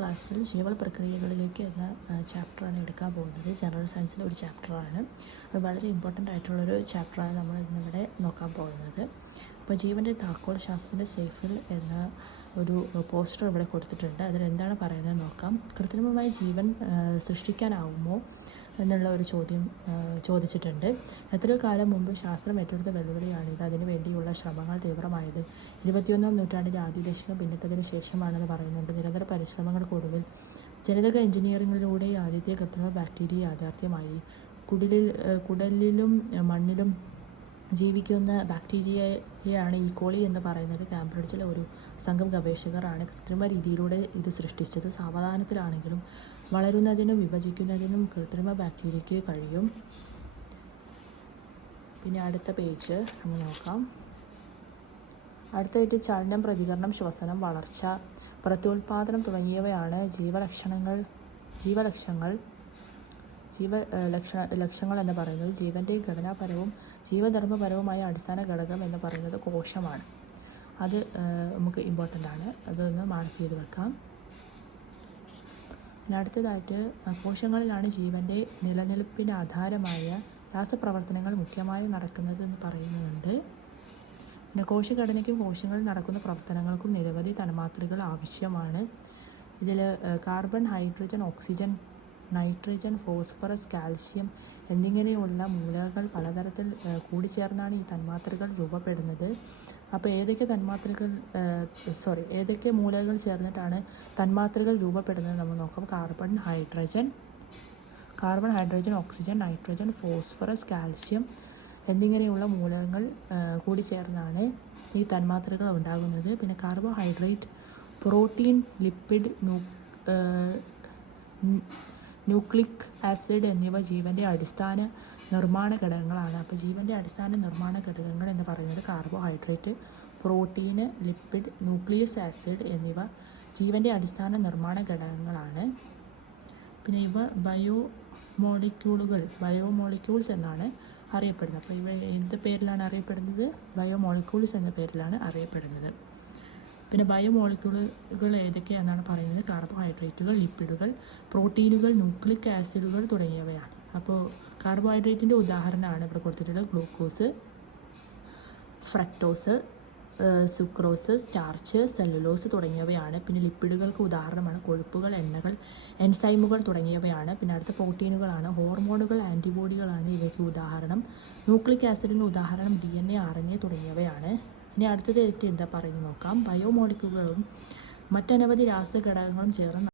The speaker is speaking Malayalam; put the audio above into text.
ക്ലാസ്സിൽ ജീവൽ പ്രക്രിയകളിലേക്ക് എന്ന ചാപ്റ്ററാണ് എടുക്കാൻ പോകുന്നത്. ജനറൽ സയൻസിലെ ഒരു ചാപ്റ്ററാണ്. അത് വളരെ ഇമ്പോർട്ടൻ്റ് ആയിട്ടുള്ളൊരു ചാപ്റ്ററാണ് നമ്മൾ ഇന്നിവിടെ നോക്കാൻ പോകുന്നത്. അപ്പോൾ ജീവൻ്റെ താക്കോൽ ശാസ്ത്രത്തിൻ്റെ സേഫിൽ എന്ന ഒരു പോസ്റ്റർ ഇവിടെ കൊടുത്തിട്ടുണ്ട്. അതിലെന്താണ് പറയുന്നത് നോക്കാം. കൃത്രിമമായി ജീവൻ സൃഷ്ടിക്കാനാവുമോ എന്നുള്ള ഒരു ചോദ്യം ചോദിച്ചിട്ടുണ്ട്. എത്രയോ കാലം മുമ്പ് ശാസ്ത്രം ഏറ്റെടുത്ത വെല്ലുവിളിയാണിത്. അതിനു വേണ്ടിയുള്ള ശ്രമങ്ങൾ തീവ്രമായത് 21-ാം നൂറ്റാണ്ടിൻ്റെ ആദ്യ ദശകം പിന്നിട്ടതിന് ശേഷമാണെന്ന് പറയുന്നുണ്ട്. നിരന്തര പരിശ്രമങ്ങൾക്കൊടുവിൽ ജനിതക എഞ്ചിനീയറിങ്ങിലൂടെ ആദ്യത്തെ കൃത്രിമ ബാക്ടീരിയ യാഥാർത്ഥ്യമായി. കുടലിലും മണ്ണിലും ജീവിക്കുന്ന ബാക്ടീരിയയാണ് ഈക്കോളി എന്ന് പറയുന്നത്. കാംബ്രിഡ്ജിലെ ഒരു സംഘം ഗവേഷകരാണ് കൃത്രിമ രീതിയിലൂടെ ഇത് സൃഷ്ടിച്ചത്. സാവധാനത്തിലാണെങ്കിലും വളരുന്നതിനും വിഭജിക്കുന്നതിനും കൃത്രിമ ബാക്ടീരിയയ്ക്ക് കഴിയും. പിന്നെ അടുത്ത പേജ് നമ്മൾ നോക്കാം. അടുത്തായിട്ട് ചലനം, പ്രതികരണം, ശ്വസനം, വളർച്ച, പ്രത്യുൽപാദനം തുടങ്ങിയവയാണ് ലക്ഷ്യങ്ങൾ എന്ന് പറയുന്നത്. ജീവൻ്റെ ഘടനാപരവും ജീവധർമ്മപരവുമായ അടിസ്ഥാന ഘടകം എന്ന് പറയുന്നത് കോശമാണ്. അത് നമുക്ക് ഇമ്പോർട്ടൻ്റ് ആണ്. അതൊന്ന് മാർക്ക് ചെയ്ത് വെക്കാം. പിന്നെ അടുത്തതായിട്ട് കോശങ്ങളിലാണ് ജീവൻ്റെ നിലനിൽപ്പിന് ആധാരമായ രാസപ്രവർത്തനങ്ങൾ മുഖ്യമായും നടക്കുന്നത് എന്ന് പറയുന്നുണ്ട്. പിന്നെ കോശഘടനയ്ക്കും കോശങ്ങളിൽ നടക്കുന്ന പ്രവർത്തനങ്ങൾക്കും നിരവധി തന്മാത്രകൾ ആവശ്യമാണ്. ഇതിൽ carbon, hydrogen, oxygen, nitrogen, phosphorus, calcium എന്നിങ്ങനെയുള്ള മൂലകങ്ങൾ പലതരത്തിൽ കൂടിച്ചേർന്നാണ് ഈ തന്മാത്രകൾ രൂപപ്പെടുന്നത്. അപ്പോൾ ഏതൊക്കെ മൂലകങ്ങൾ ചേർന്നിട്ടാണ് തന്മാത്രകൾ രൂപപ്പെടുന്നത് നമ്മൾ നോക്കാം. Carbon, hydrogen, oxygen, nitrogen, phosphorus, calcium എന്നിങ്ങനെയുള്ള മൂലകങ്ങൾ കൂടിച്ചേർന്നാണ് ഈ തന്മാത്രകൾ ഉണ്ടാകുന്നത്. പിന്നെ carbohydrate, protein, lipid, nucleic acid എന്നിവ ജീവൻ്റെ അടിസ്ഥാന നിർമ്മാണ ഘടകങ്ങളാണ്. അപ്പോൾ ജീവൻ്റെ അടിസ്ഥാന നിർമ്മാണ ഘടകങ്ങൾ എന്ന് പറയുന്നത് carbohydrate, protein, lipid, nucleus acid എന്നിവ ജീവൻ്റെ അടിസ്ഥാന നിർമ്മാണ ഘടകങ്ങളാണ്. പിന്നെ ഇവ ബയോമോളിക്യൂൾസ് എന്നാണ് അറിയപ്പെടുന്നത്. അപ്പോൾ ഇവ എന്ത് പേരിലാണ് അറിയപ്പെടുന്നത്? ബയോമോളിക്യൂൾസ് എന്ന പേരിലാണ് അറിയപ്പെടുന്നത്. പിന്നെ ബയോമോളിക്യൂളുകൾ ഏതൊക്കെയാണെന്നാണ് പറയുന്നത്? കാർബോഹൈഡ്രേറ്റുകൾ, ലിപ്പിഡുകൾ, പ്രോട്ടീനുകൾ, ന്യൂക്ലിക് ആസിഡുകൾ തുടങ്ങിയവയാണ്. അപ്പോൾ കാർബോഹൈഡ്രേറ്റിൻ്റെ ഉദാഹരണമാണ് ഇവിടെ കൊടുത്തിട്ടുള്ളത്. Glucose, fructose, sucrose, starch, cellulose തുടങ്ങിയവയാണ്. പിന്നെ ലിപ്പിഡുകൾക്ക് ഉദാഹരണമാണ് കൊഴുപ്പുകൾ, എണ്ണകൾ, എൻസൈമുകൾ തുടങ്ങിയവയാണ്. പിന്നെ അടുത്ത പ്രോട്ടീനുകളാണ്. ഹോർമോണുകൾ, ആൻറ്റിബോഡികളാണ് ഇവയ്ക്ക് ഉദാഹരണം. ന്യൂക്ലിക് ആസിഡിന് ഉദാഹരണം DNA, RNA തുടങ്ങിയവയാണ്. ഇനി അടുത്തതായിട്ട് എന്താ പറയുന്നത് നോക്കാം. ബയോമോളിക്യൂളുകളും മറ്റനവധി രാസഘടകങ്ങളും ചേർന്ന്